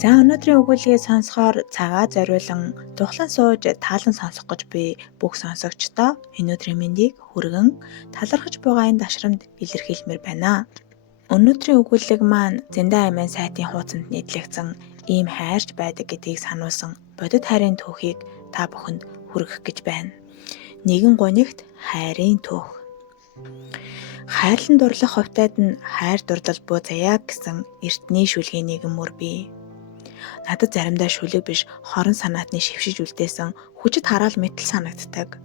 За өнөөдрийн өгүүлбэрийг сонсохоор цагаа зориулан тухлан сууж таалан сонсох гэж би бүх сонсогчдоо өнөөдрийн мэндийг хүргэн талархаж буйгаа энэ дашрамд илэрхийлмээр байна. Өнөөдрийн өгүүлбэр маань Зэндай аймын сайтын хуудсанд нийтлэгдсэн ийм хайрч байдаг гэдгийг сануулсан бодит хайрын түүхийг та бүхэнд хүргэх гэж байна. Нэгэн гунигт хайрын түүх. Хайрлан дурлах хувьтайд нь хайр дурлал буу заяа гэсэн эртний шүлгийн нэгэн мөр бий. Надад заримдаа шүлэг биш хорон санаатны шившиж үлдээсэн хүчит хараал мэтэл санагддаг.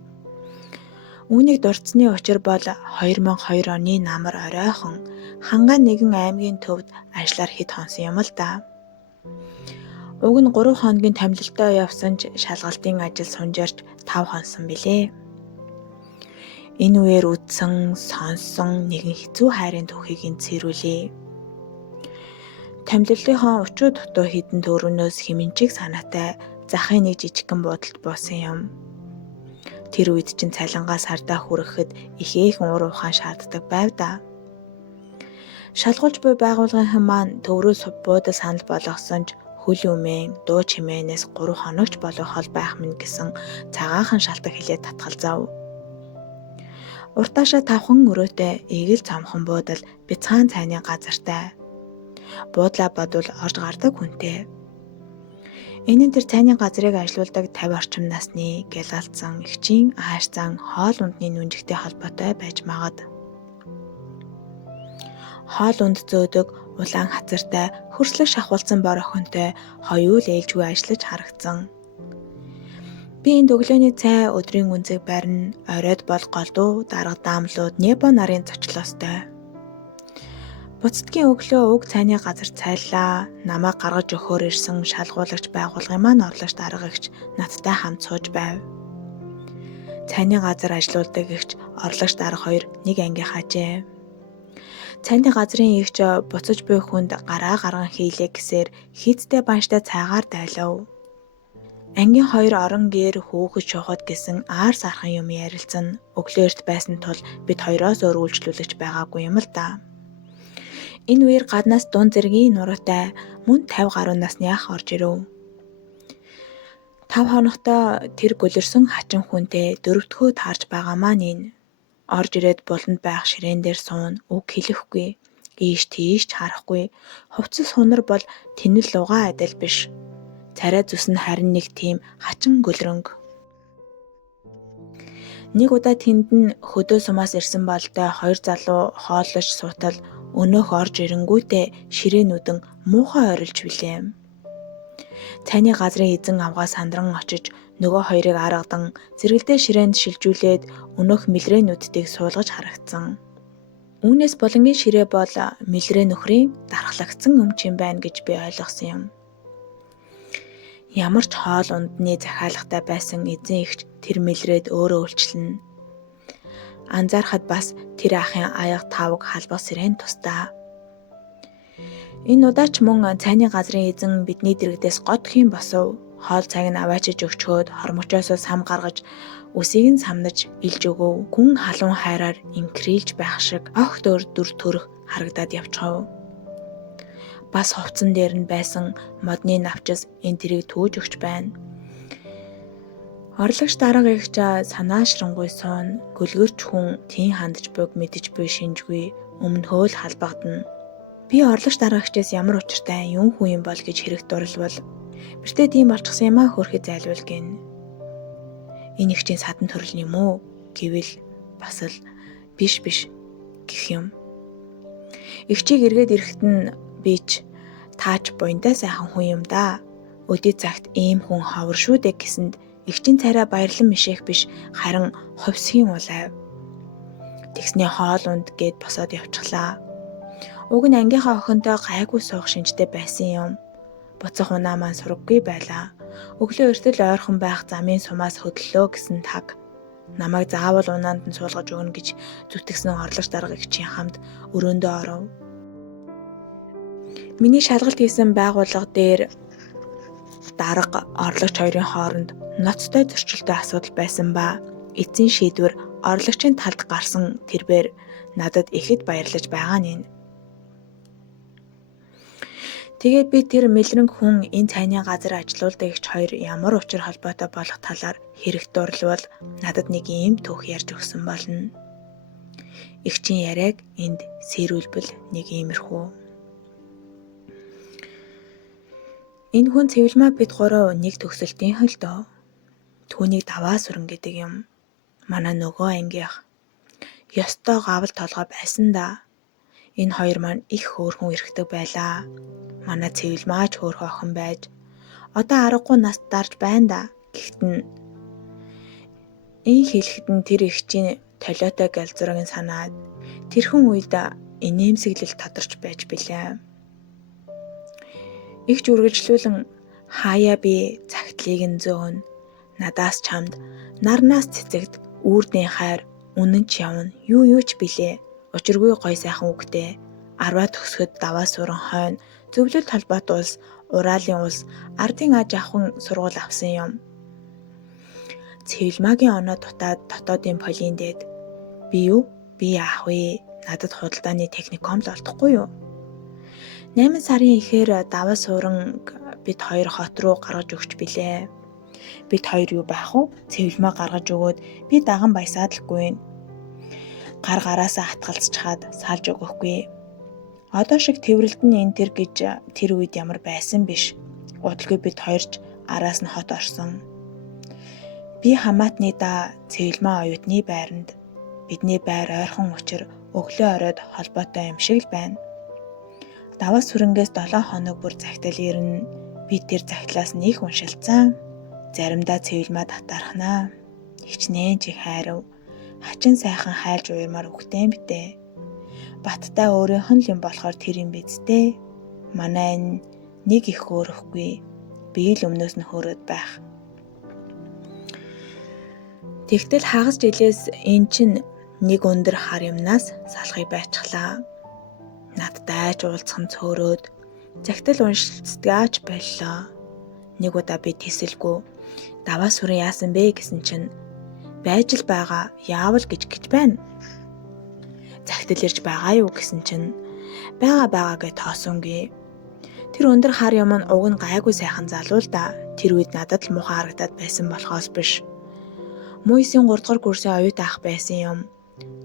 Үүнийг дурдсны учир бол 2002 оны намар оройхон хангаан нэгэн аймгийн төвд ажиллаар хэд хонсон юм л да. Уг нь 3 хоногийн томилолтоо явсан ч шалгалтын ажил сунжирч 5 хонсон билээ. Энэ үеэр үдсэн, сонссон нэгэн хэцүү хайрын түүхийг энд цэрүүлье. Томилолтынхоо өчөө дутуу хідэн төрөнөөс хэмэнчиг санаатай захын нэг жижигхэн буудалд буусан юм. Тэр үед чинь цалингаа сардаа хүрэхэд ихээхэн уур ухаан шаарддаг байв да. Шалгуулж буй байгууллагын маань төврөөс буудал санал болгосон ч хөл өмэн, дуу чимээнээс 3 хоногч болох хол байх мэн гэсэн цагаахан шалтак хэлээд татгалзав. Уртаашаа 5хан өрөөтэй эгэл цамхан буудал бяцхан цайны газартай. Буудлаа бодвол орж гардаг хүнтэй. Энэ нь тэр цайны газрыг ажилуулдаг 50 орчим насны гялалцсан эгчийн аашцан хоол ундны нүнжигтэй холбоотой байж магад. Хоол унд зөөдөг улаан хацартай хөрслөг шахуулсан бор охинтой хоёул ээлжгүй ажиллаж харагдсан. Би энэ өглөөний цай өдрийн үнцэг барин оройд бол голдуу дарга даамлууд небо нарын зочлоостой. Буцдгийн өглөө уг цайны газар цайлаа, намайг гаргаж өгөхөөр ирсэн шалгуулагч байгууллагын маань орлогч даргагч надтай хамт сууж байв. Цайны газар ажилуулдаг эгч орлогч дарга хоёр нэг анги хажээ. Цайны газрын эгч буцаж буй хүнд гараа гарган хийлээ гэсээр хийцтэй банштай цайгаар дайлав. Ангийн хоёр орон гэр хүүхэд шухад гэсэн аар сархан юм ярилцсан өглөөрт байсан тул бид хоёроос өөр үйлчлүүлэгч байгаагүй юм л да. Энэ үеэр гаднаас дуун зэргийн нуруутай мөн 50 гаруй насны ах орж ирэв. 5 хоногтой тэр гөлөрсөн хачин хүнтэй дөрөвдгөө таарж байгаа маань энэ. Орж ирээд буланд байх ширээн дээр суун үг хэлэхгүй, ийш тийш харахгүй, хувцас хунар бол тэнэл лугаа адил биш. Царай зүс нь харин нэг тийм хачин гөлрөнг. Нэг удаа тэнд нь хөдөө сумаас ирсэн болтой 2 залуу хооллож суутал өнөөх орж ирэнгүүтээ ширээнүүдэн муухай орилж билээ. Цайны газрын эзэн авгаа сандран очиж нөгөө хоёрыг аргадан зэрэгэлдээ ширээнд шилжүүлээд өнөөх мэлрээнүүдийг суулгаж харагдсан. Үүнээс булангийн ширээ бол мэлрээ нөхрийн дархлагдсан өмч юм байна гэж би ойлгосон юм. Ямар ч хоол ундны захиалгатай байсан эзэн эгч тэр мэлрээд өөрөө үйлчлэнэ. Анзаарахад бас тэр ахын аяга тавг халбах сэрэн тустаа. Энэ удаач мөн цайны газрын эзэн бидний дэрэгдээс годхийн босов. Хоол цаг нь аваачиж өгчхөөд хормочоос сам гаргаж үсийг нь самнаж илж өгөв. Гүн халуун хайраар инкрилж байх шиг огт өөр дүр төрх харагдаад явчихав. Бас хувцсан дээр нь байсан модны навчис энэ тэрийг түүж өгч байна. Орлогч дарга эгч санаашрангуй суун гөлгөрч хүн тийм хандж буйг мэдэж буй шинжгүй өмнө хөөл халбагдана. Би орлогч дарга эгчээс ямар учиртай юм хүн юм бол гэж хэрэг дурлвал бэртээ тийм болчихсон юм а хөрхөд зайлуул гин. Энэ эгчийн садан төрөл юм уу гэвэл бас л биш гэх юм. Эгчийг эргээд ирэхэд нь бич таач буянтай сайхан хүн юм да. Өдий цагт ийм хүн ховор шүү дээ гэсэнд эгчийн царай баярлан мишэх биш харин хувьсгийн улайв. Тэгснээ хоол унд гээд босоод явчихлаа. Уг нь ангийнхаа охинтой гайгүй суух шинжтэй байсан юм. Буцах унаа маань сураггүй байлаа. Өглөө эртэл ойрхон байх замын сумаас хөдлөлөө гэсэн таг. Намайг заавал унаанд нь суулгаж өгнө гэж зүтгэсэн орлогч дарга эгчийн хамт өрөөндөө оров. Миний шалгалт хийсэн байгууллага дээр дарга орлогч хоёрын хооронд ноцтой зөрчилтэй асуудал байсан ба эцсийн шийдвэр орлогчийн талд гарсан тэрбээр надад ихэд баярлаж байгаа нь. Тэгээд би тэр мэлрэнг хүн энэ цайны газар ажилуулдаг гэгч хоёр ямар учир холбоотой болох талаар хэрэг дурлвал надад нэг ийм түүх ярьж өгсөн болно. Игчийн яриаг энд сэрүүлбэл нэг иймэрхүү. Энэ хүн цэвэлмаа бид гурав нэг төгсөлтийн хөл дөө. Түүнийг даваа сүрэн гэдэг юм. Манай нөгөө ангийнх. Ёстой гавл толгой байсан да. Энэ хоёр маань их хөөрхөн эрхдэг байлаа. Манай цэвэлмаач хөөрхөн охин байж одоо 10 нас дарж байна да. Гэхдээ энэ хэлэхэд нь тэр игчийн толиотой галзуурыг санаад тэрхэн үед инээмсэглэл тодорч байж билээ. Игч үргэлжлүүлэн хаяа би цагтлыг нь зөөн надаас чамд нарнаас цэцэгд үрдийн хайр үнэн ч явна юу ч билээ. Учиргүй гой сайхан үгтэй 10-аа төгсгöd даваа сүрэн хойно зөвлөлт холбоот улс Ураалын улс ардын аж ахуйн сургууль авсан юм. Цэвэлмаагийн оноо дутаад дотоодын полиен дээд би яах вэ? Надад худалдааны техником л олдохгүй юу? 8 сарын ихээр даваа сууран бид хоёр хот руу гаргаж өгч билээ. Бид хоёр юу байх вэ? Цэвэлмаа гаргаж өгөөд би даган баясаад лгүй. Гар гараасаа хатгалцчихад салж өгөхгүй. Одоо шиг тэврэлтэн энэ төр гэж тэр үед ямар байсан биш. Удалгүй бид хоёрч араас нь хот орсон. Би хамаатны цэвэлмаа оюутны байранд бидний байр ойрхон учир өглөө оройд холбоотой юм шиг л байна. Даваа сүрэнгээс 7 хоног бүр захидал ирнэ. Би тэр захидлаас нэг уншилцсан. Заримдаа цэвэлмаа татархнаа. Хичнээн чи хайрав. Хачин сайхан хайлж уярмаар үхтэн битээ. Баттай өөрийнх нь юм болохоор тэр юм бидтэй. Манай энэ нэг их хөөрөхгүй. Би л өмнөөс нь хөөрöd байх. Тэгтэл хагас жилээс эн чин нэг өндөр хар юмнаас салахыг байцглаа. Надтай ч уулзсан цөөрөөд захидал уншилцдагаач боллоо. Нэг удаа би тэсэлгүй даваа сүрэн яасан бэ гэсэн чинь байж л байгаа яавал гэж байна. Захидал ирж байгаа юу гэсэн чинь байгаа гэж тоосонгүй. Тэр өндөр хар юм нь уг нь гайгүй сайхан залуу л да. Тэр үед надад л муухай харагдаад байсан болохоос биш. Мөйсийн 3 дугаар курсын оюут ах байсан юм.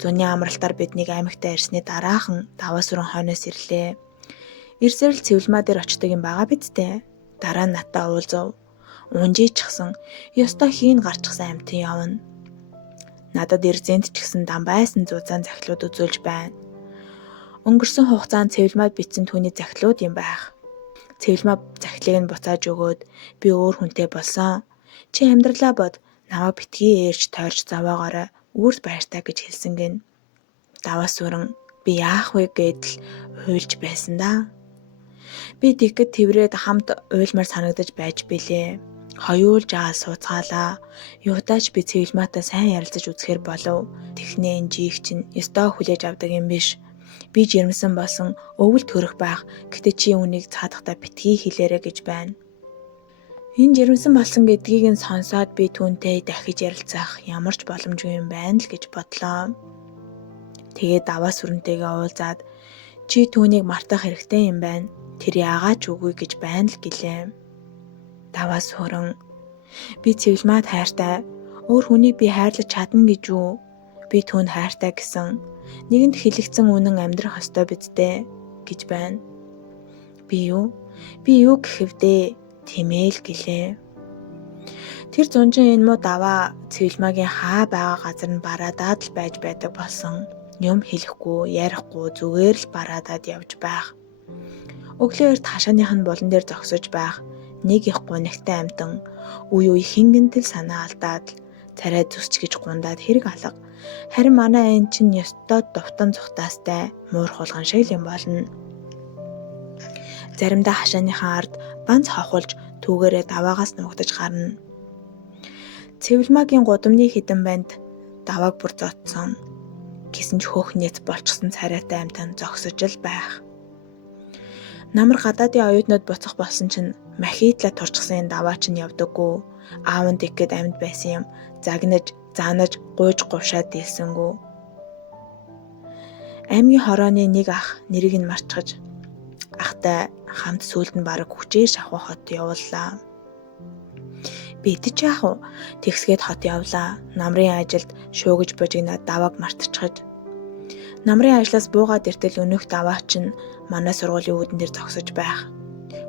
Зуны амралтаар биднийг аймагтаа ирсний дараахан даваа сүрэн хойноос ирлээ. Ирсээр л цэвэлмаа дээр очдөг юм байгаа бидтэй. Дараа нь надтай уулзав. Унжийчихсан. Ёстой хийн гарчихсан амтын явна. Надад эрзэнт ч гэсэн дамбайсан зузаан захилууд үзүүлж байна. Өнгөрсөн хугацаанд цэвэлмаад бичсэн түүний захилууд юм байх. Цэвэлмаа захилыг нь буцааж өгөөд би өөр хүнтэй болсон. Чи амьдралаа бод намайг битгий ээрж тойрч заваагаарай. Үрд баяртай гэж хэлсэн гин. Даваа сүрэн би яах вэ гэдэл уйлж байсан да. Би тэгэхэд тэврээд хамт уйлмаар санагдаж байж билээ. Хоёулж сууцгаалаа. Юудаач би цэвэлмаатай сайн ярилцаж үзэхэр болов. Тэхнээ энэ жиих чинь ёстой хүлээж авдаг юм биш. Би жирэмсэн болсон өвөл төрөх байх. Гэтэ чи үнийг цаадахтаа битгий хэлээрэ гэж байна. Энэ жирэмсэн болсон гэдгийг нь сонсоод би түүнтэй дахиж ярилцах ямар ч боломжгүй юм байна л гэж бодлоо. Тэгээд даваа сүрэнтэйгээ уулзаад чи түүнийг мартах хэрэгтэй юм байна. Тэр яагаад ч үгүй гэж байна л гэлээ. Даваа сүрэн би цэвэлмаад хайртай. Өөр хүнийг би хайрлаж чадна гэж үү? Би түүнд хайртай гэсэн нэгэнд хэлэгдсэн үнэн амьдрах ёстой бидтэй гэж байна. Би юу гэхэвдээ тэмээл гэлээ. Тэр зунжин энэ муу даваа цэвэлмаагийн хаа байгаа газар нь бараадаад л байж байдаг болсон. Юм хэлэхгүй, ярихгүй зүгээр л бараадаад явж байх. Өглөө эрт хашааных нь булан дээр зогсож байх. Нэг их гунигтай амтан үе хингэнтэл санаа алдаад царай зүсч гэж гундаад хэрэг алга. Харин манай энэ чинь ёстой дувтан цухтаастай муурхуулган шиг юм болно. Заримдаа хашааныхаа ард банц хохулж түүгээрээ даваагаас нуугдаж гарна. Цэвэлмаагийн гудамны хідэн банд давааг бүр зодсон. Гэсэн ч хөөх нийт болчихсон царайтай амтан зогсож л байх. Намар гадаадын оюутнууд буцах болсон чинь махитлаа турчсан энэ даваа чинь явдаггүй. Аав нь тэгэхэд амьд байсан юм. Загнаж, заанаж, гуйж гувшаад дийлсэнгүү. Аймгийн хорооны нэг ах нэрийг нь мартчихж ахтай хамт сүүлд нь бараг хүчээр шахуу хот явууллаа. Бид ч яах вэ? Тэгсгээд хот явлаа. Намрын ажилд шуугиж божигнаад давааг мартчихаж. Намрын ажлаас буугаад иртэл өнөөх даваа чинь манай сургуулийн үүдэн дээр зогсож байх.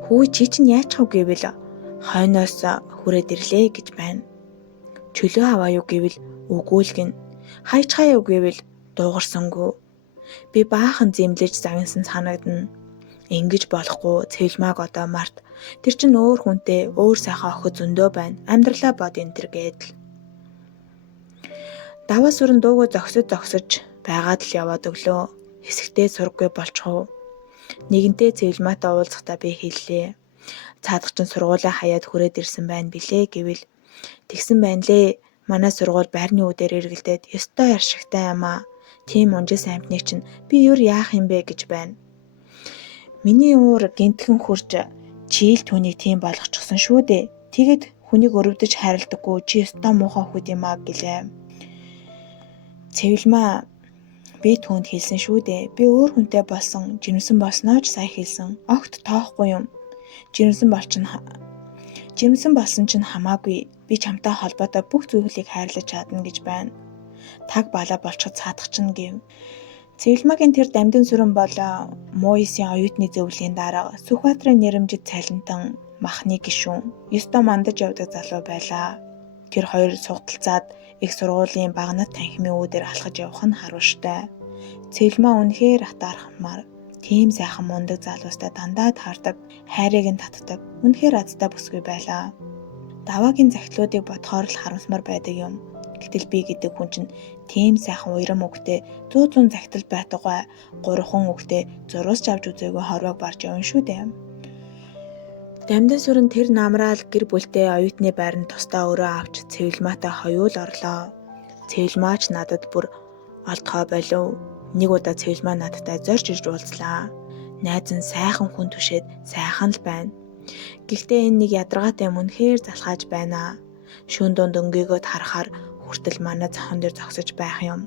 Хүү чи чинь яачих вэ гэвэл хойноос хүрээд ирлээ гэж байна. Чөлөө аваа юу гэвэл үгүй л гин. Хайчхаа юу гэвэл дуугарсангүй. Би баахан зэмлэж загнасан санагдана. Ингэж болохгүй, цэвлмааг одоо март. Тэр чинь өөр хүнтэй, өөр сайхан охид зөндөө байна. Амьдралаа бод энэ төр гэдэл. Даваа сүрэн дуугүй зогсож байгаад л яваад өглөө. Хэсэгтээ сурггүй болчихов. Нэгэнтээ цэвлмаатай уулзахдаа би хэллээ. Цаадах чинь сургуулаа хаяад хүрээд ирсэн байна билээ гэвэл тэгсэн байна лээ. Манай сургууль байрны үдээр эргэлдээд ёстой аршигтай юм аа. Тийм унжис амтныг чинь би юу яах юм бэ гэж байна. Миний уур гинтхэн хурж чийл түүнийг тийм болгочихсон шүү дээ. Тэгэд хүнийг өрөвдөж хайрладаггүй чи ёстой муухай хүүд юм аа гэлээ. Цэвлмаа би түүнд хэлсэн шүү дээ. Би өөр хүнтэй болсон, жирэмсэн болсноо ч сая хэлсэн. Огт тоохгүй юм. Жирэмсэн болсон чинь хамаагүй. Би чамтай холбоотой бүх зүйлийг хайрлаж чадна гэж байна. Таг балаа болчиход цаадах чинь гэв. Цэвлмаагийн тэр дамдын сүрэн бол Моисын оюутны зөвлөлийн дарга Сүхбаатарын нэрэмжит цалинтан махны гишүүн. Ёстой мандаж явдаг залуу байлаа. Тэр хоёр сугталцаад их сургуулийн багнат танхимын үүдээр алхаж явах нь харуулштай. Цэвлмаа үнэхээр атаархмаар. Тийм сайхан мундаг залуустай дандаа таардаг, хайрыг нь татдаг. Үнэхээр азтай бүсгүй байлаа. Даваагийн захидлуудыг бодохоор л харамсмар байдаг юм. Гэтэл би гэдэг хүн чинь тийм сайхан уйрам өгтэй 100 захидал байтугай 3 өгтэй зурвасч авч үзээгүй хорвоог барж явна шүү дээ. Дамдын сүрэн тэр намраал гэр бүлтэй оюутны байранд тусдаа өрөө авч цэвлмаатай хоёул орлоо. Цэвлмаач надад бүр олдхоо болов. Нэг удаа цэвлмаа надтай зорж ирж уулзлаа. Найз нь сайхан хүн түшээд сайхан л байна. Гэхдээ энэ нэг ядаргаатай үнэхээр залхааж байна. Шүүн дунд өнгийгөд харахаар хүртэл манай зохон дээр зогсож байх юм.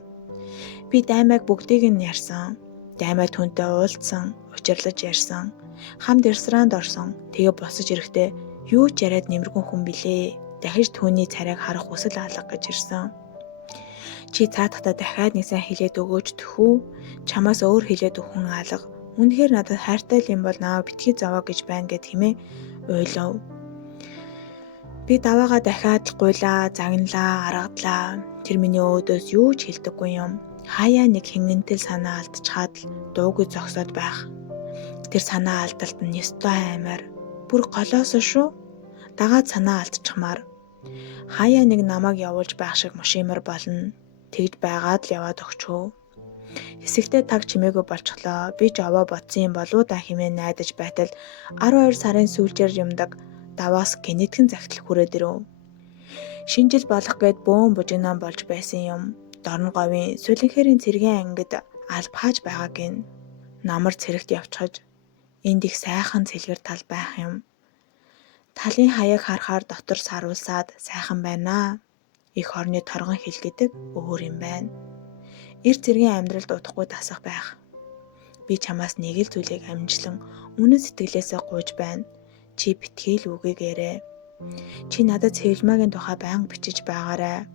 Би даймаг бүгдийг нь ярьсан. Даймаа түүнтэй уулзсан, учирлаж ярьсан. Хамт ресторанд орсон. Тэгээ босож ирэхдээ юу ч яриад нэмэргүй хүн билээ. Дахиж түүний царайг харах хүсэл алга гэж ирсэн. Чи цаадахтаа дахиад нэг сайн хэлээд өгөөч төхүү. Чамаас өөр хэлээд өгөн алга. Үнэхээр надад хайртай юм бол наваа битгий зовоо гэж байна гэд хэмээн уйлав. Би даваагаа дахиад гуйлаа, загналаа, аргадлаа. Тэр миний өөдөөс юу ч хэлдэггүй юм. Хаяа нэг хэнгэнтэл санаа алдчихад л дуугүй зогсоод байх. Тэр санаа алдалт нь ёстой аймаар. Бүр голоос шүү. Дагаад санаа алдчихмаар. Хаяа нэг намайг явуулж байх шиг мушимар болно. Тэгж байгаад л яваад өгчөө. Хэсэгтээ таг чимээгүй болчихлоо. Би ч овоо бодсон юм болоо да хэмээн найдаж байтал 12 сарын сүүлчээр юмдаг даваас генетхэн захидал хүрээд ирэв. Шинжил болох гээд бөөн бужигнаан болж байсан юм. Дорн говийн сүлэнхээрийн цэргийн ангид албааж байгаа гин. Намар цэрэгт явчихаж энд их сайхан цэлгэр тал байх юм. Талын хаяг харахаар дотор саруулсаад сайхан байна. Их орны торгон хил гэдэг өөр юм байна. Эр цэргийн амьдралд удахгүй тасах байх. Би чамаас нэг л зүйлийг амжилан үнэн сэтгэлээсээ гуйж байна. Чи битгий л үгээрээ. Чи надад цэвлмаагийн тухай байнга бичиж байгаарай.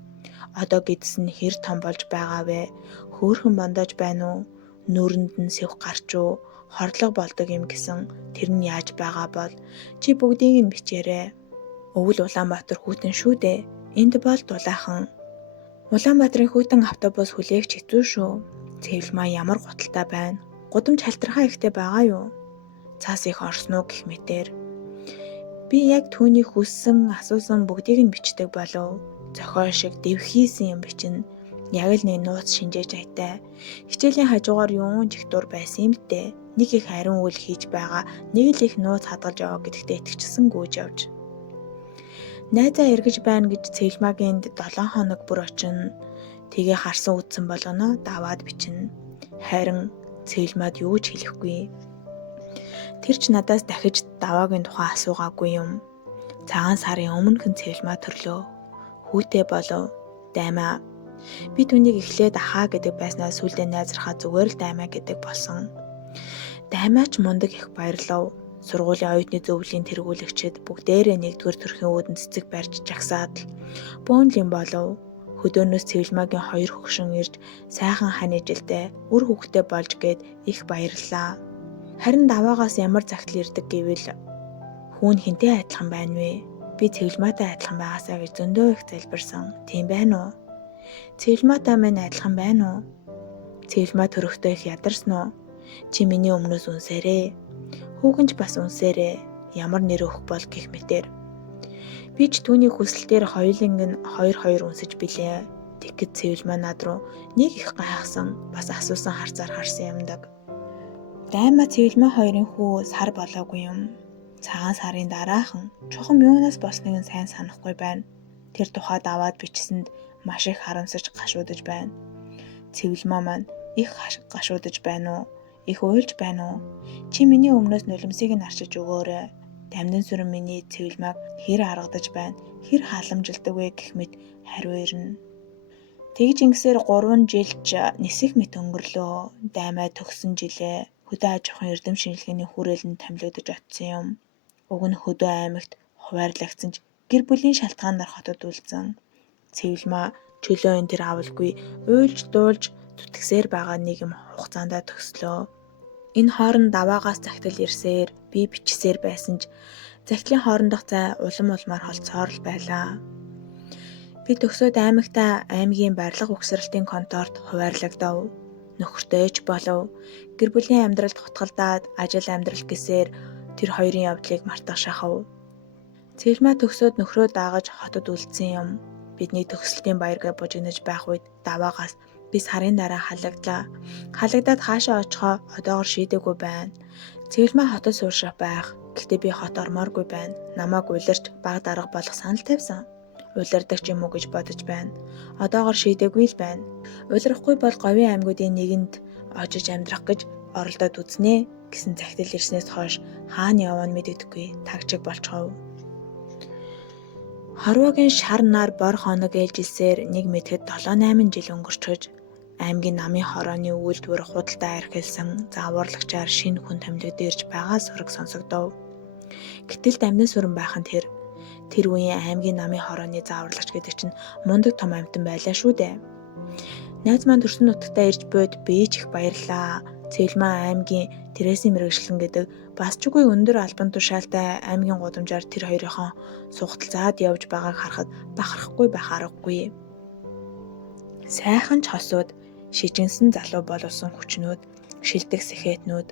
Одоо гэдс нь хэр том болж байгаа вэ? Хөөхөн бондоож байна уу? Нүрэнд нь сэв гарч уу? Хорлог болдог юм гэсэн тэр нь яаж байгаа бол чи бүгдийг нь бичээрэй. Өвөл Улаанбаатар хүүтэн шүү дээ. Энд бол дулаахан. Улаанбаатарын хүүтэн автобус хүлээгч хэцүү шүү. Цэвлмаа ямар гуталтай байна. Гудамж халтрахаа ихтэй байгаа юу? Цаас их орсноо гэх мэтэр. Би яг түүний хүссэн, асуусан бүгдийг нь бичдэг болов. Зохиол шиг дэвхийсэн юм бичнэ. Яг л нэг нууц шинжээж айтай. Хичээлийн хажуугаар юун ч их дур байсан юм дээ. Нэг их ариун үйл хийж байгаа, нэг л их нууц хадгалж яваа гэдэгтээ итгэжсэн гүйж явж. Найзаа эргэж байна гэж цэвлмаагийн 7 хоног бүр очино. Тэгээ харсан үдсэн болгоно даваад бичнэ. Харин цэвлмаад юу ч хэлэхгүй. Тэр ч надаас дахиж даваагийн тухай асуугаагүй юм. Цагаан сарын өмнөхөн цэвлмаа төрлөө. Хүүтэй болов. Даймаа. Би түүнийг эхлээд ахаа гэдэг байснаа сүлдээ найзрахаа зүгээр л даймаа гэдэг болсон. Даймаач мундаг их баярлав. Сургуулийн оюутны зөвлөлийн тэргүүлэгчид бүгдээрээ нэгдүгээр төрхийн үүдэн цэцэг барьж жагсаад л бөөнлийн болов. Хөдөөнөөс Цэвэлмаагийн хоёр хөгшин ирж сайхан хань ижилтэй үр хөвгтэй болж гээд их баярлаа. Харин даваагаас ямар загтал ирдэг гэвэл хүүн хинтэй адилхан байна вэ? Би Цэвэлмаатай адилхан байгаасаа гэж зөндөө их залбирсан. Тийм байна уу? Цэвэлмаатай минь адилхан байна уу? Цэвэлмаа төрөхдөө их ядарсан уу? Чи миний өмнөөс үнсээрээ. Хүүхэн ч бас үнсээрээ. Ямар нэр өгөх бол гэх мэтэр. Би ч түүний хүсэлтээр хоёуланг нь 2-2 үнсэж билээ. Тэгэхэд Цэвэлмаа над руу нэг их гайхсан, бас асуусан харцаар харсан юмдаг. Даймаа Цэвэлмаа хоёрын хүү сар болоогүй юм. Цагаан сарын дараахан чухам юунаас болсныг нь сайн санахгүй байна. Тэр тухайд аваад бичсэнд маш их харамсаж гашуудж байна. Цэвэлмаа маань их гашуудж байна уу? Их уйлж байна уу? Чи миний өмнөөс нулимсыг нь арчиж өгөөрэй. Дамнин сүрэн миний Цэвэлмааг хэр аргадаж байна? Хэр халамжилдаг вэ гэх мэт хариу ирнэ. Тэгж ингэсээр 3 жилч нисэх мэт өнгөрлөө. Даймаа төгсөн жилээ хөдөө аж ахуйн эрдэм шинжилгээний хүрээлэнд томилогдож очсон юм. Уг нь хөдөө аймагт хуваарлагдсан ч гэр бүлийн шалтгаанаар хотод үлдсэн. Цэвэлмаа чөлөө энэ төр авалгүй уйлж дуулж зүтгэсээр байгаа нэг юм хугацаанд төгслөө. Энэ хооронд даваагаас загтал ирсээр би бичсээр байсан ч загтлын хоорондох зай улам улмаар холцоор л байлаа. Би төгсөөд аймагтаа аймгийн барилга угсралтын конторт хуваарлагдав. Нөхөртөө ч болов. Гэр бүлийн амьдралд хутгалдаад ажил амьдрал гэсээр тэр хоёрын явдлыг мартах шахав. Цэвэлмаа төгсөөд нөхрөө даагаж хотод үлдсэн юм. Бидний төгсөлтийн баяргаа бужигнаж байх үед даваагаас би сарын дараа халагдлаа. Халагдаад хаашаа очихоо одоогор шийдээгүй байна. Цэвэлмаа хотод суурших байх. Гэхдээ би хот ормооргүй байна. Намайг улирч баг дарга болох санал тавьсан. Улирдаг ч юм уу гэж бодож байна. Одоогор шийдээгүй л байна. Улирахгүй бол говийн аймагуудын нэгэнд очиж амьдрах гэж оролдоод үзнэ гэсэн загтал ирснээс хойш хаана явааг мэддэггүй тагчиг болчихов. Хорвоогийн шар нар бор хоног ээлжилсээр нэг мэтгэд 7-8 жил өнгөрчөж аймгийн намын хорооны үйлдвэр худалдаа эрхэлсэн зааварлагчаар шинэ хүн томилогдож ирж байгаа сураг сонсогдов. Гэтэл Дамнин сүрэн байхын тэр үеийн аймгийн намын хорооны зааварлагч гэдэг чинь мундаг том амьтан байлаа шүү дээ. Найз маань төрсөн нутагтаа ирж бод би ч их баярлаа. Цэвэлмаа аймгийн Тэресийн мэргэжлэн гэдэг бас ч үгүй өндөр албан тушаалтай аймгийн гудамжаар тэр хоёрынхон сугталцаад явж байгааг харахад бахархгүй байх аргагүй. Сайхан ч хосууд, шижинсэн залуу боловсон хүчнүүд, шилдэг сэхэтнүүд.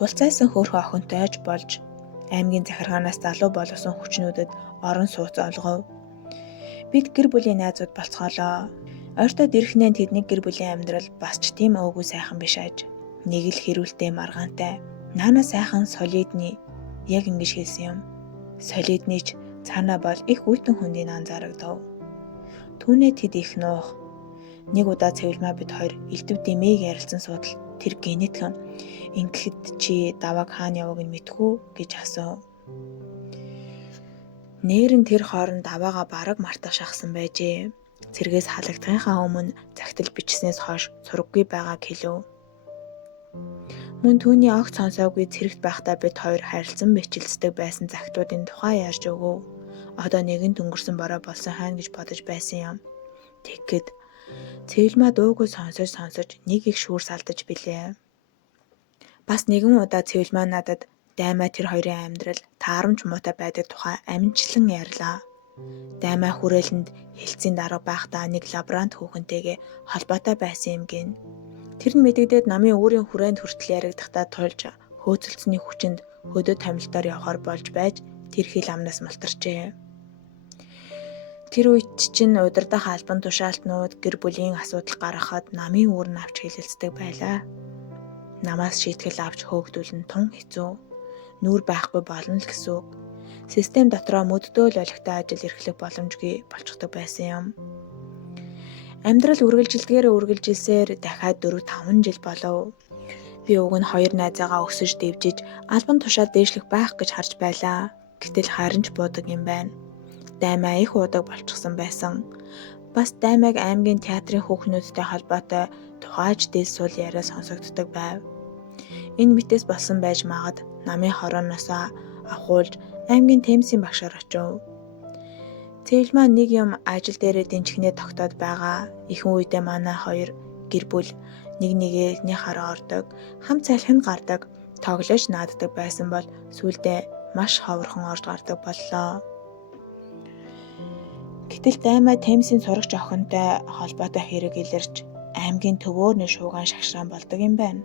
Булцайсан хөөрхөн охинтойч болж аймгийн захиргаанаас залуу боловсон хүчнүүдэд орон сууц олгов. Бид гэр бүлийн найзууд болцгоолоо. Ойртоод ирэхнээ тэдний гэр бүлийн амьдрал бас ч тийм өөгүй сайхан биш аж. Нэг л хэрүүлтэй маргаантай. Наана сайхан солидны яг ингэж хэлсэн юм. Солидны ч цаанаа бол их үйтэн хөндийн анзаарагдав. Түүнээ тэд их нуух. Нэг удаа Цэвэлмаа бид хоёр элдв дэмээг ярилцсан суудал тэр генетхэн ингэхэд чи давааг хаана явааг нь мэдхүү гэж асуув. Нээрэн тэр хооронд даваага бараг мартах шахсан байжээ. Цэргээс халагдахынхаа өмнө загтал бичснээс хойш сураггүй байгааг хэлв. Мөн түүний огт сонсоогүй цэрэгт байхдаа бид хоёр харилцан бичилцдэг байсан загтуудын тухай ярьж өгөв. Одоо нэгэнт өнгөрсөн бороо болсон хайна гэж бодож байсан юм. Тэгэхэд Цэвэлмаа дуугүй сонсож нэг их шүүрс алдаж билээ. Бас нэгэн удаа Цэвэлмаа надад Даймаа тэр хоёрын амьдрал таарамж муутай байдаг тухай аминчлан ярьлаа. Даймаа хүрээлэнд хэлцийн дарга байхдаа нэг лаборант хүүхэнтэйгээ холбоотой байсан юм гин. Тэр нь мэдэгдээд намын өөрийн хүрээнд хүртэл яригдахдаа тулж хөөцөлдсөний хүчинд хөдөө томилтоор явахаар болж байж тэр хил амнаас мултарчээ. Тэр үед чинь удирдах албан тушаалтнууд гэр бүлийн асуудал гаргахад намын үүрэн авч хэлэлцдэг байлаа. Намаас шийтгэл авч хөөгдүүлэн тун хэцүү. Нүүр байхгүй болно л гэсэн үг. Систем дотроо мөддөөл олигтой ажил эрхлэх боломжгүй болчихдог байсан юм. Амьдрал үргэлжилсээр дахиад 4-5 жил болов. Би уг нь 2 найзаагаа өсөж дэвжиж албан тушаал дээшлэх байх гэж харж байлаа. Гэтэл харин ч будаг юм байна. Даймаа их удаг болчихсон байсан. Бас Даймааг аймгийн театрын хүүхнүүдтэй холбоотой тухайч дээл сул яриа сонсогддог байв. Энэ мэтээс болсон байж магад намын хорооноосоо авахулж аймгийн Темсийн багшаар очив. Цэвэл маань нэг юм ажил дээрээ дэнчгнээ тогтоод байгаа. Ихэнх үедээ манай хоёр гэр бүл нэг нэгээ хараа ордог, хамт цайлханд гардаг, тоглож нааддаг байсан бол сүүлдээ маш ховорхон орж гардаг боллоо. Гэтэл даймаа Темсийн сурагч охинтой холбоотой хэрэг илэрч аймгийн төвөөр нэг шууган шагшраан болдог юм байна.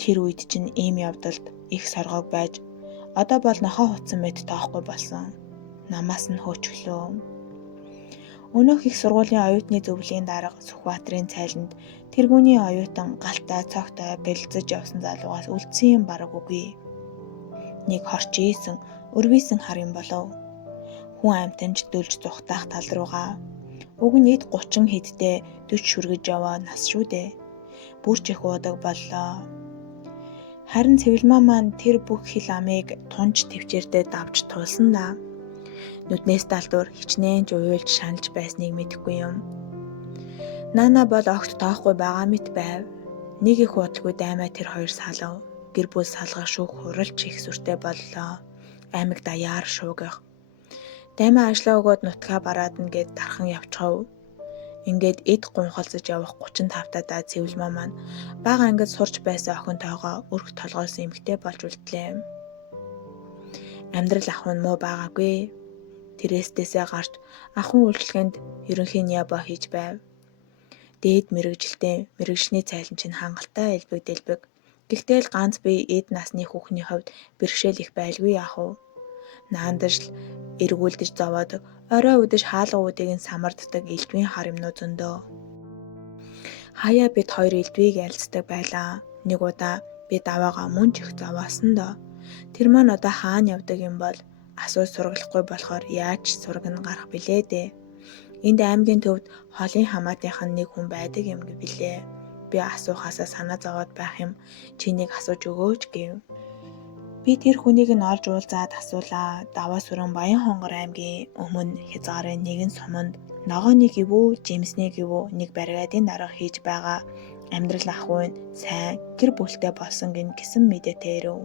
Тэр үед чинь ийм явдалд их соргог байж одоо бол нохоо хутсан мэт тоохгүй болсон. Намаас нь хөөчглөө. Өнөөх их сургуулийн оюутны зөвлөлийн дарга Сүхбаатарын цайланд тэргүүний оюутан галтай цогтой бэлдэж явсан залуугаас үлдсэн юм бараг үгүй. Нэг хорчийсэн, өрвийсэн хар юм болов. Хүн амьтанч дөлж зүхтаах тал руугаа. Уг нь эд 30 хэдтэй 40 шүргэж яваа нас шүү дээ. Бүр ч их уудаг боллоо. Харин Цэвэлмаа маань тэр бүх хил амыг тунж төвчээрдээ давж туулсан да. Нүднээс далдуур хичнээн ч уйлж шаналж байсныг мэдэхгүй юм. Наана бол огт тоохгүй байгаа мэт байв. Нэг их удалгүй даймаа тэр хоёр салав. Гэр бүл салгах шүүх хуралч их сүртэй боллоо. Аймаг даяар шуугих. Даймаа ажлаа өгөөд нутгаа бараад нь гээд дархан явчихав. Ингээд эд гунхалзаж явах 35 та Цэвэлмаа маань бага ангид сурч байсан охинтойгоо өрх толгойлсон эмэгтэй болж үлдлээ. Амьдрал ахуй нь муу байгаагүй. Тэрээсээсээ гарч ахуйн үйлчлэгэнд ерөнхийн ниабо хийж байв. Дээд мэрэгжлийн цайлан чинь хангалттай элбэг. Гэхдээ л ганц би эд насны хүүхний хувьд бэрхшээл их байлгүй яах вэ? Наандаж л эргүүлдэж зовоод орой үдэж хаалга уудыг нь самарддаг элдвийн хар юмнууд зөндөө. Хаяа бид хоёр элдвийг ялцдаг байлаа. Нэг удаа би даваагаа мөн ч их зовоосон доо. Тэр маань одоо хаана явдаг юм бол асууж сургалахгүй болохоор яаж сургана гарах билээ дээ. Энд аймгийн төвд холын хамаатынх нь нэг хүн байдаг юм билээ. Би асуухаасаа санаа зовоод байх юм. Чи нэг асууж өгөөч гэв. Би тэр хүнийг нь олж уулзаад асуулаа. Даваа сүрэн Баян Хонгор аймгийн өмнө хязгаарын нэгэн суманд ногооны гэвүү, жимсний гэвүү нэг баригадын дарга хийж байгаа. Амьдрал ахуй нь сайн гэр бүлтэй болсон гэсэн мэдээтэй ирэв.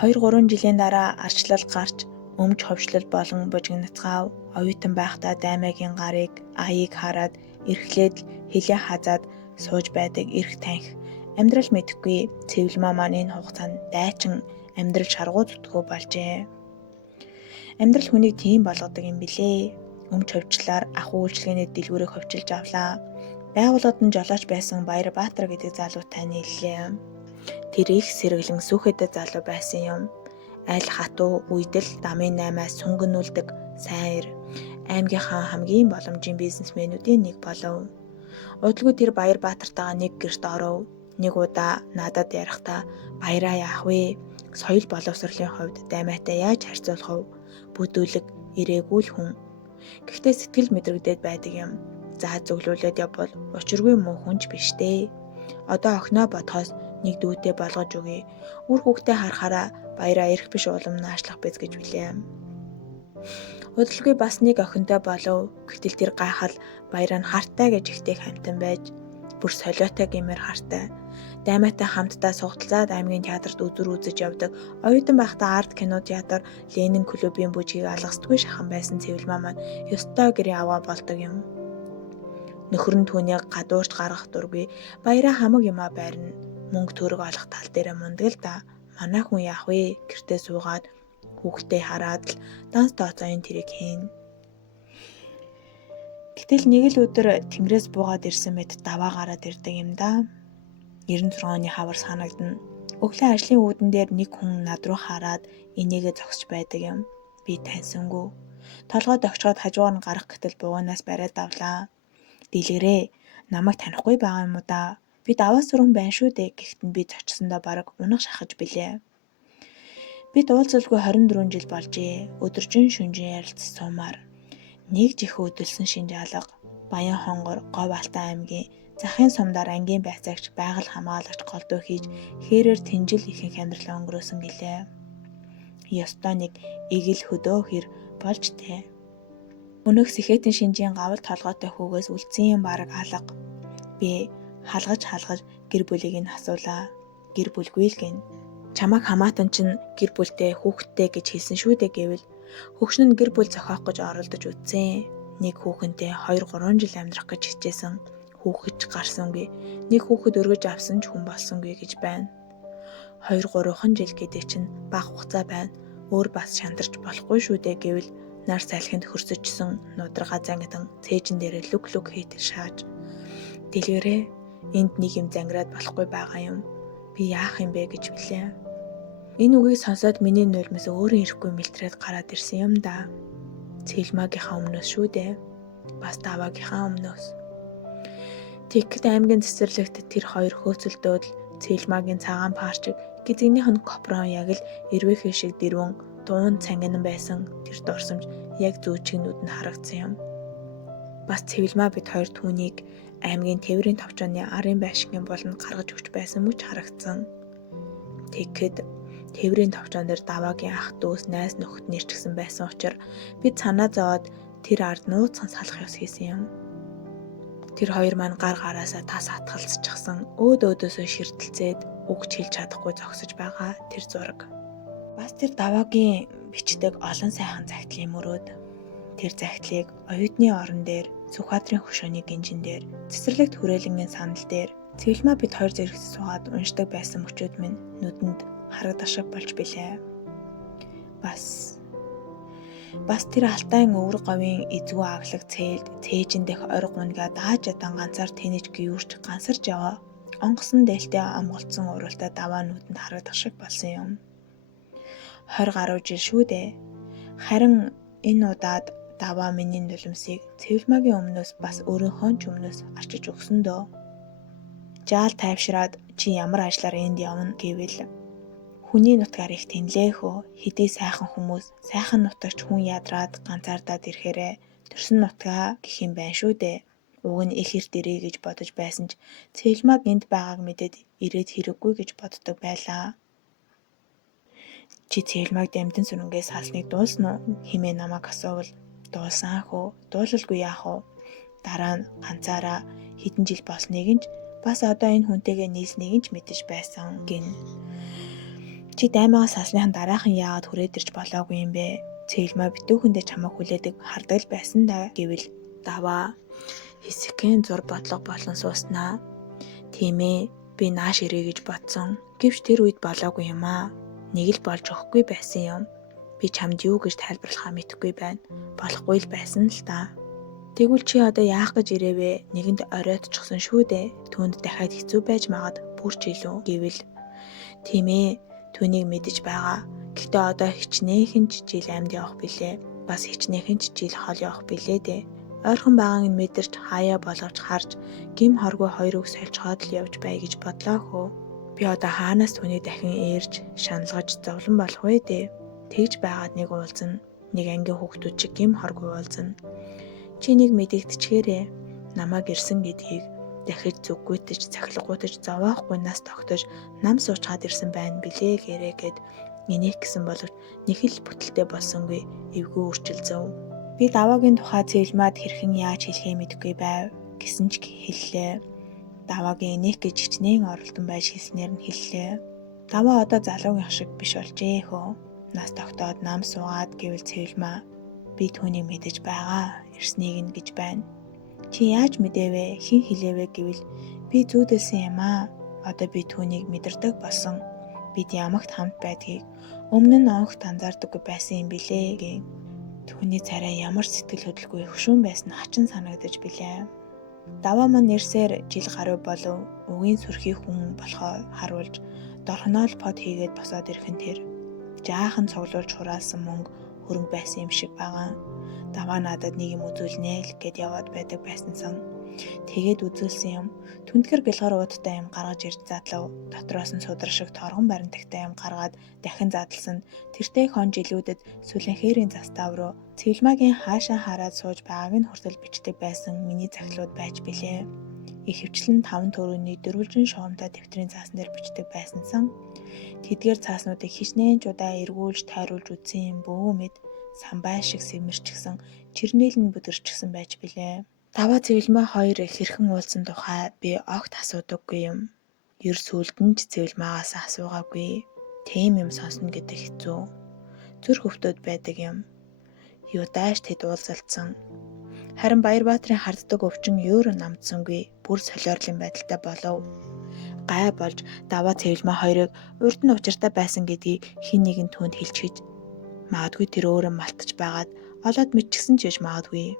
2-3 жилийн дараа арчлал гарч өмч ховшлол болон бужигнацгаав. Оюутан байхдаа даймаагийн гарыг аяыг хараад эрхлээд хилээ хазаад сууж байдаг эрх танхи. Амьдрал мэдэхгүй Цэвэлмаа маань энэ хугацаанд дайчин амьдрал шаргуу зүтгөө болжээ. Амьдрал хүнийг тийм болгодог юм билээ. Өмч ховчлаар ахуй үйлчлэгээний дэлгүүрийг ховчилж авлаа. Байгууллагад нь жолооч байсан Баярбаатар гэдэг залуутай нийллээ. Тэр их сэргэлэн сүхэдэ залуу байсан юм. Аль хатуу үйдэл дамын 8-аас сүнгэнүүлдэг сайн ир. Аймгийнхаа хамгийн боломжийн бизнесмэнүүдийн нэг болов. Удалгүй тэр Баярбаатартайгаа нэг гэрт оров. Нэг удаа надад ярихдаа баяраа яах вэ? Соёл боловсролын хувьд даймаатай яаж харьцуулах вэ? Бүдүүлэг ирээгүй л хүн. Гэхдээ сэтгэл мэдрэгдээд байдаг юм. За зөвлүүлээд явбал учиргүй муу хүнч биш дээ. Одоо охиноо бодхоос нэг дүүтэй болгож өгье. Үр хүүхдээ харахаараа баяраа эрх биш улам наашлах биз гэж билээ. Удалгүй бас нэг охинтой болов. Гэтэл тэр гайхал баяраа нь хартай гэж ихтэй хамтан байж бүр солиотой гэмээр хартай. Даймаатай хамтдаа сугталцаад аймгийн театрт үзүр үзэж явдаг. Оюутан байхдаа арт кино театр Ленин клубын бүжгийг алгасдаггүй шахан байсан Цэвэлмаа маань ёстой гэрээ аваа болдог юм. Нөхөр нь түүнийг гадуурч гаргах дургүй баяраа хамаг юмаа байрна. Мөнгө төгрөг олох тал дээр мундаг л да. Манай хүн яах вэ? Гэртээ суугаад хүүхдээ хараад л данс тооцоогийн тэрэг хийн. Гэтэл нэг л өдөр тэнгэрээс буугаад ирсэн мэт даваа гараад ирдэг юм да. 96 оны хавар санагдана. Өглөө ажлын үүдэн дээр нэг хүн над руу хараад энийгээ зогсож байдаг юм. Би таньсангүй. Толгой догчоод хажуугаар нь гарах гэтэл бууганаас бариад авлаа. Дэлгэрээ, намайг танихгүй байгаа юм уу да? Би даваа сүрэн байна шүү дээ. Гэхдээ би зочсондоо бараг унах шахаж билээ. Бид уулзалгүй 24 жил болжээ. Өдөржин шүнжин ярилцсан сумаар. Нэг жих өдөлсөн шинж алга. Баян Хонгор, Говь Алтай аймгийн захын сумдаар ангийн байцаагч, байгаль хамгаалагч голдуу хийж хэрээр тэнжил ихэнх амьдралаа өнгөрөөсөн гэлээ. Ёстой нэг эгэл хөдөө хэр болж тээ. Өнөөх сэхэтэн шинжийн гавал толгойтой хүүгээс үлдсэн юм бараг алга. Би халгаж Гэр бүлийг нь асуулаа. Гэр бүлгүй л гин. Чамайг хамаатан чинь гэр бүлтэй хүүхэдтэй гэж хэлсэн шүү дээ гэвэл хөгшин нь гэр бүл зохиох гэж оролдож үзсэн. Нэг хүүхэнтэй 2-3 жил амьдрах гэж хичээсэн. Хүүхэд ч гарсангүй. Нэг хүүхэд өргөж авсан ч хүн болсонгүй гэж байна. 2-3 жил гэдэг чинь бага хугацаа байна. Өөр бас шантарч болохгүй шүү дээ гэвэл нар салхинд хөрсөжсөн нудрага зангидан цээжин дээрээ лүг хийтэл шааж. Дэлгэрээ энд нэг юм зангираад болохгүй байгаа юм. Би яах юм бэ гэж билээ. Энэ үгийг сонсоод миний нулимс өөрөө ирэхгүй мэлтрээд гараад ирсэн юм да. Цэлмагийнхаа өмнөөс шүү дээ. Бас даваагийнхаа өмнөөс. Тэгэхэд аймгийн цэцэрлэгт тэр хоёр хөөцөлдөөд Цэлмагийн цагаан парчиг гизгнийх нь копрон яг л эрвээхээ шиг дэрвэн дуун цангин байсан тэр дурсамж яг зүүчгнүүд нь харагдсан юм. Бас Цэвэлмаа бид хоёр түүнийг аймгийн тээврийн товчооны арын байшингийн болонд гаргаж өгч байсан мөч харагдсан. Тэгэхэд тээврийн товчоон дээр даваагийн ах дүүс найз нөхөд нэрчгсэн байсан учраас бид санаа зовоод тэр ард нууцхан салах ёс хийсэн юм. Тэр хоёр маань гар гараасаа тас хатгалцчихсан өөдөөсөө ширтэлцээд үгч хэлж чадахгүй зогсож байгаа тэр зураг. Бас тэр даваагийн бичдэг олон сайхан загтлын мөрөөд тэр загтлыг оюутны орон дээр, Сүхбаатарын хөшөөний гинжин дээр, цэцэрлэгт хүрээлэнгийн сандал дээр Цэвэлмаа бид хоёр зэрэгс суугаад уншдаг байсан мөчүүд минь нүдэнд харагдах шиг болж билээ. Бас тэр алтайн өвөр говийн эзгүй аглаг цээлд цээжин дэх ориг гунгаа дааж ядан ганцаар тэнэж гүйвэрч гансарж яваа онгосон дээлтэй амгалцсан уралтай даваа нүдэнд харагдах шиг болсон юм. 20 гаруй жил шүү дээ. Харин энэ удаад даваа миний нулимсыг Цэвэлмаагийн өмнөөс бас өөрийнхөө ч өмнөөс арчиж өгсөн дөө. Жаал тайвшраад чи ямар ажлаар энд явна гэвэл хүний нутгаар их тэнлэхөө хэдий сайхан хүмүүс сайхан нутагч хүн ядраад ганцаардаад ирэхээрээ төрсөн нутгаа гэх юм байна шүү дээ. Уг нь их эрт ирээ гэж бодож байсан ч Цэвэлмааг энд байгааг мэдээд ирээд хэрэггүй гэж боддог байлаа. Чи Цэвэлмааг дамжин сүрэнгээс салсныг дуулсан уу хэмээн намайг асуувал дуулсан хөө, дуулалгүй яах вэ? Дараа нь ганцаараа хэдэн жил болсныг нь бас одоо энэ хүнтэйгээ нийлснийг нь ч мэдэж байсан гин. Чи даймаа салсныхан дараахан яагаад хүрээд ирж болоогүй юм бэ? Цэвэлмаа битүүхэндээ чамайг хүлээдэг хардаг л байсан да гэвэл даваа хэсэгхэн зур бодлого болон сууснаа. Тийм ээ, би нааш ирээ гэж бодсон. Гэвч тэр үед болоогүй юм аа. Нэг л болж өгөхгүй байсан юм. Би чамд юу гэж тайлбарлахаа мэдэхгүй байна. Болохгүй л байсан л та. Тэгвэл чи одоо яах гэж ирээвэ? Нэгэнд оройтчихсон шүү дээ. Түүнд дахиад хэцүү байж магад бүр ч илүү гэвэл тийм ээ, түүнийг мэдэж байгаа. Гэхдээ одоо хичнээн ч жил амьд явах билээ. Бас хичнээн ч жил хол явах билээ дээ. Ойрхон байгааг нь мэдэрч хаяа болгож харж гим хоргүй хоёр үг сольцоход л явж бай гэж бодлоо хөө. Би одоо хаанаас түүнийг дахин ээрж шаналгаж зовлон болох вэ дээ. Тэгж байгаад нэг уулзна. Нэг ангийн хүүхдүүд чиг гим хоргүй уулзна. Чи нэг мэдэгдчихээрээ намайг ирсэн гэдгийг дахиж зүггүйтэж цахилгуутаж зовоохгүй нас тогтож нам суучаад ирсэн байна билээ гэрээгээд инех гэсэн боловч нэг л бүтэлтэй болсонгүй эвгүй үрчилзөв. Би даваагийн тухай Цэвэлмаад хэрхэн яаж хэлхээ мэдэхгүй байв гэсэн ч хэллээ. Даваагийн инех гэж хичнээн оролдон байж хэлснээр нь хэллээ. Даваа одоо залуугийн шиг биш болжээ хөө. Нас тогтоод нам суугаад гэвэл Цэвэлмаа би түүнийг мэдэж байгаа ирснийг нь гэж байна. Чи яаж мэдээвэ? Хэн хэлээвэ гэвэл би зүүдэлсэн юм аа. Одоо би түүнийг мэдэрдэг болсон. Бид ямагт хамт байдгийг өмнө нь оногт анзаардаггүй байсан юм билээ гин. Түүний царай ямар сэтгэл хөдлөлгүй хөшүүн байсан хачин санагдаж билээ. Даваа маань нэрсээр жил гаруй болов. Үгийн сүрхий хүн болохоо харуулж дорхонол под хийгээд босоод ирэхэн тэр жаахан цуглуулж хураалсан мөнгө хөрөнгө байсан юм шиг байгаа. Даваа надад нэг юм үзүүлнэ л гэд яваад байдаг байсансан. Тэгээд үзүүлсэн юм. Түнтгэр бэлгар уудтай юм гаргаж ирж задлав. Дотроос нь судар шиг торгон баримтагтай юм гаргаад дахин задлсан. Тэртээ хон жилүүдэд сүлэнхээрийн застав руу Цэвэлмаагийн хаашаа хараад сууж байгааг нь хүртэл бичдэг байсан миний захлууд байж билээ. Ихэвчлэн 5 төрөний дөрвөлжин шугамтай дэвтрийн цаасан дээр бичдэг байсансан. Тэдгээр цааснуудыг хичнээн удаа эргүүлж тайруулж үзсэн юм бөө мэд самбай шиг сэмэрчгсэн чирнээл нь бүдэрчгсэн байж билээ. Даваа Цэвэлмаа хоёр хэрхэн уулзсан тухай би огт асуудаггүй юм. Ер сүлдэн ч Цэвэлмаагаас асуугаагүй. Тийм юм сонсно гэдэг хэцүү. Зүрх өвтөд байдаг юм. Юудааш тэд уулзалцсан. Харин Баярбаатарын харддаг өвчин юу намдсангүй бүр солиорлын байдалтай болов. Гай болж даваа Цэвэлмаа хоёрыг урд нь учиртай байсан гэдгийг хэн нэгэн түүнд хэлчихэж магадгүй тэр өөрөө малтаж байгаад олоод мэдчихсэн ч гэж магадгүй.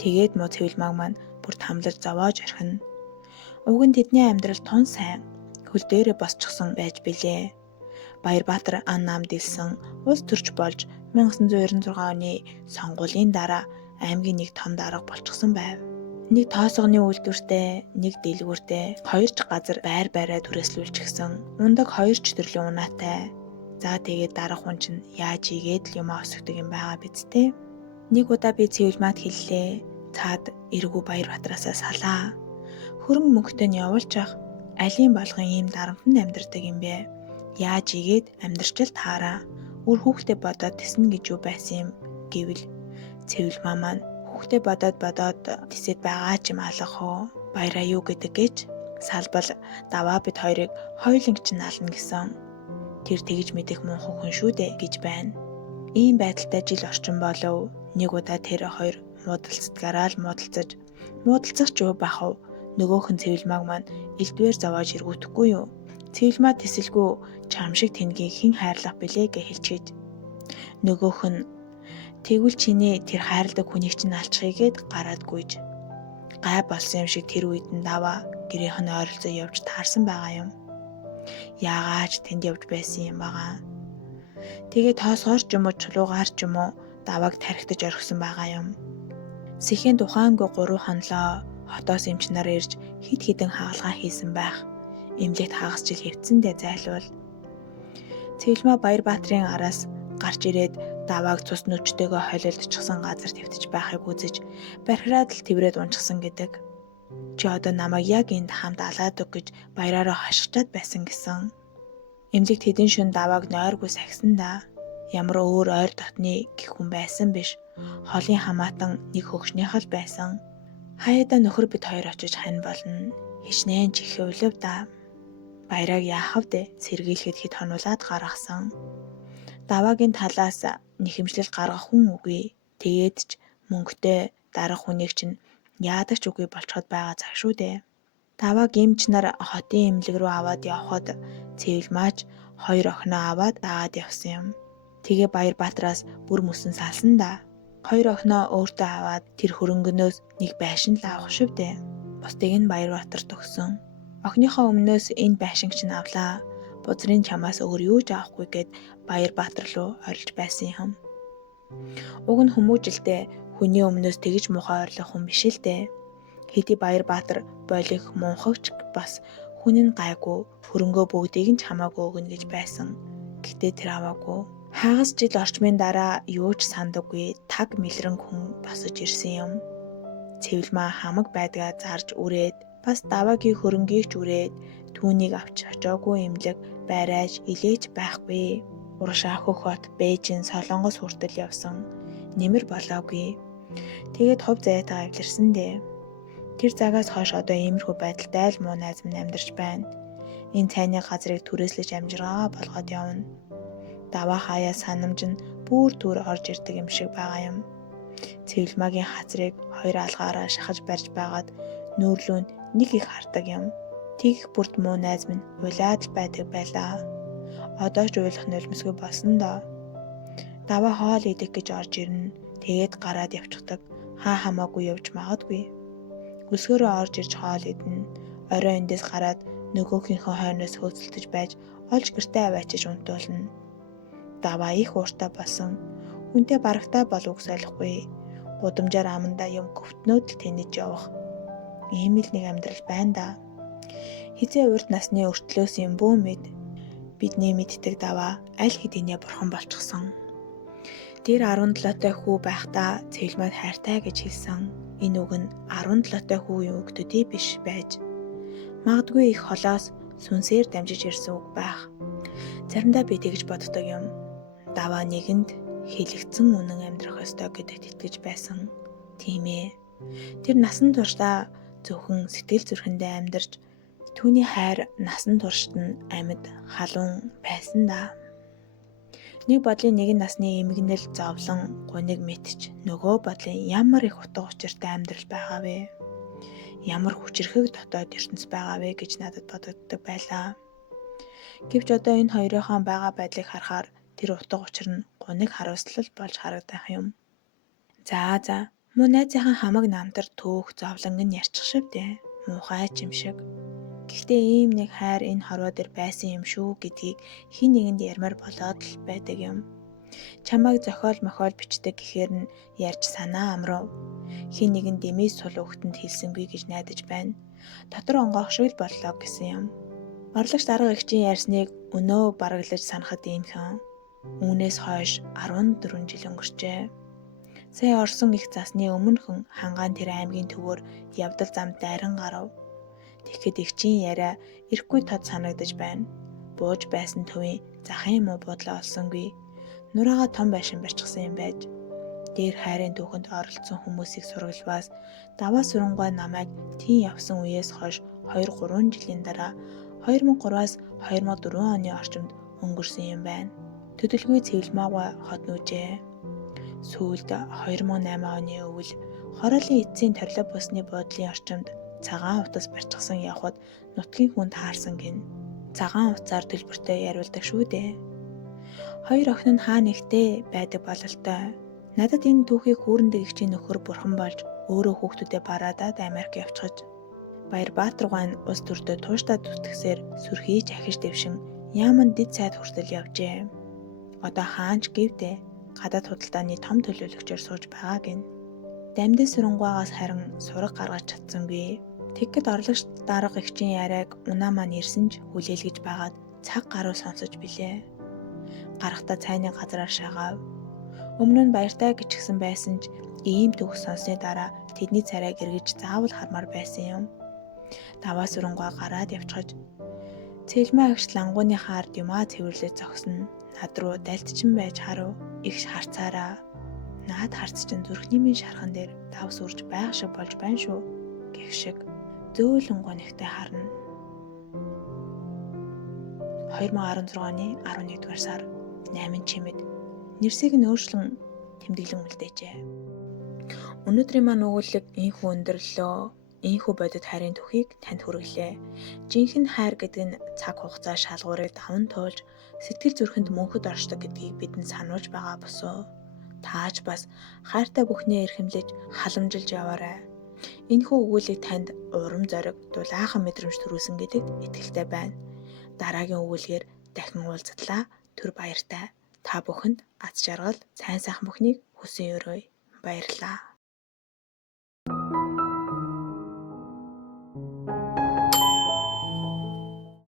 Тэгээд муу Цэвэлмааг маань бүр тамлаж зовоож орхино. Уг нь тэдний амьдрал тун сайн хөл дээрээ босчихсон байж билээ. Баярбаатар ан намд илсэн улс төрч болж 1996 оны сонгуулийн дараа аймгийн нэг том дарга болчихсон байв. Нэг тоосгоны үйлдвэртэй, нэг дэлгүүртэй, хоёр ч газар байр байраа түрээслүүлчихсэн. Ундаг хоёр ч төрлийн унаатай. За тэгээд дарга хүн чинь яаж игээд л юм осгодог юм байгаа биз дээ. Нэг удаа би Цэвэлмаад хэллээ. Цаад эргүү Баярбатараасаа салаа. Хөрөнгө мөнгөтэй нь явуулчих. Алийн болгон ийм дарамтанд амьдардаг юм бэ? Яаж игээд амьдрчил таараа. Үр хүүхдээ бодоод тэснэ гэж юу байсан юм гэвэл Цэвэлмаа маань хүүхдээ бодоод тэсэд байгаа ч юм алах уу. Баяраа юу гэдэг гэж салбал даваа бид хоёрыг хоёуланг чинь ална гэсэн. Тэр тэгж мэдэх мунхан хүн шүү дээ гэж байна. Ийм байдалтай жил орчин болов. Нэг удаа тэр хоёр муудалцдгаараа л муудалцах ч юу бах вэ? Нөгөөх нь Цэвэлмааг маань элдвээр зовоож эргүүтэхгүй юу? Цэвэлмаа тэсэлгүй чам шиг тэнгийг хэн хайрлах билээ гэж хэлчихэж. Нөгөөх нь тэгвэл чиний тэр хайрладаг хүнийг чинь алчихъя гэд гараад гүйж. Гай болсон юм шиг тэр үед нь даваа гэрийнх нь ойролцоо явж таарсан байгаа юм. Яагаач тэнд явж байсан юм байгаа. Тэгээ тоосгоор ч юм уу чулуугаар ч юм уу давааг тархитаж орхисон байгаа юм. Сэхийн тухаангүй 3 хонлоо хотоос эмчнаар ирж хид хідэн хаалгаа хийсэн байх. Эмнэлэгт хагас жил хэвцэндээ зайлвал. Цэвэлмаа Баярбаатарын араас гарч ирээд давааг цус нүчтэйгөө холилдчихсан газар твтэж байхыг үзэж бархираад л тэврээд унчихсан гэдэг. Чи одоо намайг яг энд хамт алаад өг гэж баяраараа хашгичаад байсан гэсэн. Эмнэлэгт хэдэн шөнө давааг нойргүй сахисан да. Ямар өөр ойр дотны гэх хүн байсан биш. Холын хамаатан нэг хөгшнийх л байсан. Хаяада нөхөр бид хоёр очиж хань болно. Хичнээн ч их өвлөв да. Баяраг яахав дээ сэргийлэхэд хэд хонуулаад гаргасан. Даваагийн талаас нэхэмжлэл гаргах хүн үгүй. Тэгээд ч мөнгөтэй дарах хүнийг чинь яадаг ч үгүй болчиход байгаа цаг шүү дээ. Давааг эмч нар хотын эмнэлэг рүү аваад явхад Цэвэлмаач 2 охиноо аваад дагаад явсан юм. Тэгээ Баярбаатараас бүр мөсөн салсан да. 2 охиноо өөртөө аваад тэр хөрөнгөнөөс нэг байшин л авах шив дээ. Бусдыг нь Баярбаатарт өгсөн. Охиныхоо өмнөөс энэ байшинг чинь авлаа. Бузрын чамаас өөр юу ч авахгүй гэд Баярбаатар руу орилж байсан юм. Уг нь хүмүүжилдээ хүний өмнөөс тэгж муухай орлох хүн биш л дээ. Хэдий Баярбаатар болих мунхагч бас хүн нь гайгүй хөрөнгөө бүгдийг нь чамаагүй өгнө гэж байсан. Гэтэ тэр аваагүй. Хагас жил орчмын дараа юу ч сандаггүй таг мэлрэн хүн босож ирсэн юм. Цэвэлмаа хамаг байдгаа зарж үрээд бас даваагийн хөрөнгийг ч үрээд түүнийг авч очоогүй эмнэлэг байраж илээж байхгүй. Урагшаа хөхөт Бээжин Солонгос хүртэл явсан. Нэмэр болоогүй. Тэгээд хувь заяатаа авлирсан дээ. Тэр цагаас хойш одоо иймэрхүү байдалтай л муу найз минь амьдарч байна. Энэ цайны газрыг түрээслэж амжиргаа болгоод явна. Даваа хаяа санамж нь бүр түр орж ирдэг юм шиг байгаа юм. Цэвэлмаагийн хазрыг 2 алгаараа шахаж барьж байгаад нүүрлүү нэг их хардаг юм. Тэгэх бүрт муу найз минь уйлаад л байдаг байлаа. Одоо ч уйлах нулимсгүй болсон доо. Даваа хоол идэх гэж орж ирнэ. Тэгээд гараад явчихдаг. Хаа хамаагүй явж магадгүй. Өсгөрөө орж ирж хоол идэнэ. Орой эндээс гараад нөгөөхийнхөө хойноос хөөцөлдөж байж олж гэртээ аваачиж унтуулна. Даваа их ууртай болсон. Хүнтэй барагтай болов солихгүй. Гудамжаар амандаа юм гөвтнөөд л тэнэж явах. Ийм л нэг амьдрал байна да. Хизээ урд насны өртлөөс юм бүү мэд. Бидний мэддэг даваа аль хэдийнэ бурхан болчихсон. Тэр 17-тай хүү байхдаа Цэвэлмаад хайртай гэж хэлсэн. Энэ үг нь 17-тай хүү үг төдий биш байж. Магадгүй их холоос сүнсээр дамжиж ирсэн үг байх. Заримдаа би тэгж боддог юм. Даваа нэгэнд хэлэгцэн үнэн амьдрах ёстой гэдэгт итгэж байсан. Тийм ээ. Тэр насан туршдаа зөвхөн сэтгэл зүрхэндээ амьдарч Түүний хайр насан туршид нь амьд халуун байсан да. Нэг бодлын нэгэн насны эмгэнэл зовлон гуниг мэдч нөгөө бодлын ямар их утга учиртай амьдрал байгаа вэ? Ямар хүчрхэг дотоод ертөнц байгаа вэ гэж надад бодогддог байлаа. Гэвч одоо энэ хоёрынхоо байгаа байдлыг харахаар тэр утга учир нь гуниг харуулслал болж харагдах юм. За муу найзынхаа хамаг намтар төөх зовлонг нь ярьчих шивдэ. Муухай ч юм шиг. Гэхдээ ийм нэг хайр энэ хорвоо дээр байсан юм шүү гэдгийг хин нэгэнд ярмаар болоод л байдаг юм. Чамайг зохиол мохиол бичдэг гэхээр нь ярьж санаа амрав. Хин нэгэн дэмий сул өгтөнд хэлсэнгүй гэж найдаж байна. Дотор онгоох шиг л боллоо гэсэн юм. Орлогч дарга эгчийн ярьсныг өнөө бараглаж санахад иймхэн. Үүнээс хойш 14 жил өнгөрчээ. Сая орсон их засны өмнөхөн хангаан тэр аймгийн төвөөр явдал зам дайран гарав. Тэгэхэд эгчийн яриа ирэхгүй тод санагдаж байна. Бууж байсан төвийн захын муу буудлаа олсонгүй. Нураага том байшин барьчихсан юм байж. Дээр хайрын түүхэнд оролцсон хүмүүсийг сургалбаас даваа сүрэнгуй намайг тийм явсан үеэс хойш 2-3 жилийн дараа 2003-аас 2004 оны орчимд өнгөрсөн юм байна. Төдөлгүй цэвэлмаагүй хот нүжээ. Сүүлд 2008 оны өвөл хороолын эцсийн торило бусны буудлын орчимд цагаан утас барьчихсан явхад нутгийн хүн таарсан гин. Цагаан утсаар төлбөртэй яриулдаг шүү дээ. Хоёр охин нь хаа нэгтээ байдаг бололтой. Надад энэ түүхийг хүүрэндэг эгчийн нөхөр бурхан болж өөрөө хүүхдүүдэд бараадаад Америк явчихаж Баярбаатаргаан ус төрдөө тууштай зүтгэсээр сүрхийж ахиж дэвшин яаман дэд сайд хүртэл явжээ. Одоо хаанч гэвдэ гадаад худалдааны том төлөөлөгчөөр сууж байгаа гин. Дамдын сүрэнгуйгаас харин сураг гаргаж чадсангүй. Тэгэхэд орлогч дарга эгчийн яриаг унаа маань ирсэн ч хүлээлгэж байгаад цаг гаруй сонсож билээ. Гарахта цайны газраар шагаав. Өмнө нь баяртай гिचгсэн байсан ч ийм төгс сонсны дараа тэдний царайг эргэж заавал хармаар байсан юм. Даваа сүрэнгуй гараад явчихаж цэлмээ агш лангууныхаа ард юмаа цэвэрлэж зогсно. Над руу дальтчин байж харав. Игш харцаараа. Наад харц чин зүрхний минь шархан дээр давс үрж байх шиг болж байна шүү. Гэх шиг зөөлөн гонигтай харна. 2016 оны 11-р сар 8 чимэд нэрсийг нь өөрчлөн тэмдэглэн үлдээжээ. Өнөөдрийн маань өгүүлэг ийхүү өндөрлөө. Ийхүү бодит хайрын түүхийг танд хүргэлээ. Жинхэнэ хайр гэдэг нь цаг хугацаа шалгуурыг даван туулж сэтгэл зүрхэнд мөнхөд оршдог гэдгийг бидэнд сануулж байгаа босоо. Тааж бас хайртай бүхнээ эрхэмлэж халамжилж яваарай. Энэхүү өгүүлэг танд урам зориг, дулаахан мэдрэмж төрүүлсэн гэдэгт итгэлтэй байна. Дараагийн өгүүлгээр дахин уулзтлаа. Түр баяртай. Та бүхэнд аз жаргал, сайн сайхан бүхнийг хүсэн өрөөе. Баярлалаа.